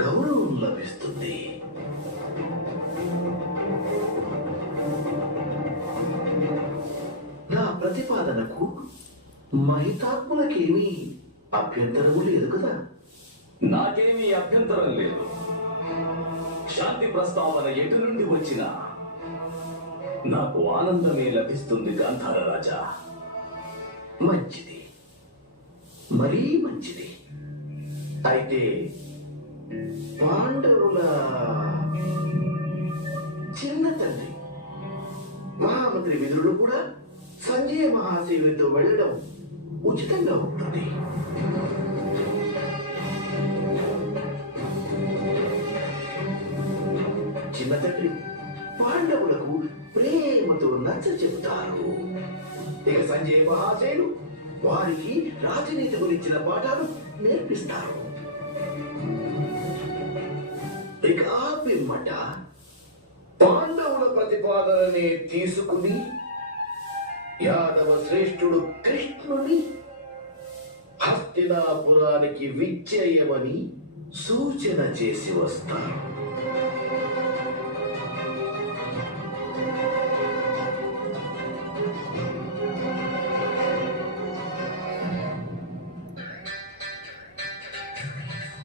గౌరవం లభిస్తుంది. నా ప్రతిపాదనకు మహితాత్ములకేమీ అభ్యంతరము లేదు కదా? నాకేమీ అభ్యంతరం లేదు. శాంతి ప్రస్తావన ఎటు నుండి వచ్చినా నాకు ఆనందమే లభిస్తుంది గాంధార రాజా. మంచిది, మరీ మంచిది. అయితే పాండవుల చిన్న తండ్రి మహామంత్రి విదురుడు కూడా సంజయ మహాసేవితో వెళ్ళడం ఉచితంగా ఉంటుంది. చిన్న తండ్రి పాండవులకు ప్రేమతో నచ్చ చెబుతారు. ఇక సంజయ్ మహాశయులు వారికి రాజనీతి గురించిన పాఠాలు నేర్పిస్తారు. ఇక ఆ పిమ్మట పాండవుల ప్రతిపాదనని తీసుకుని యాదవ శ్రేష్ఠుడు కృష్ణుని హస్తినాపురానికి విచ్చేయమని సూచన చేసి వస్తారు.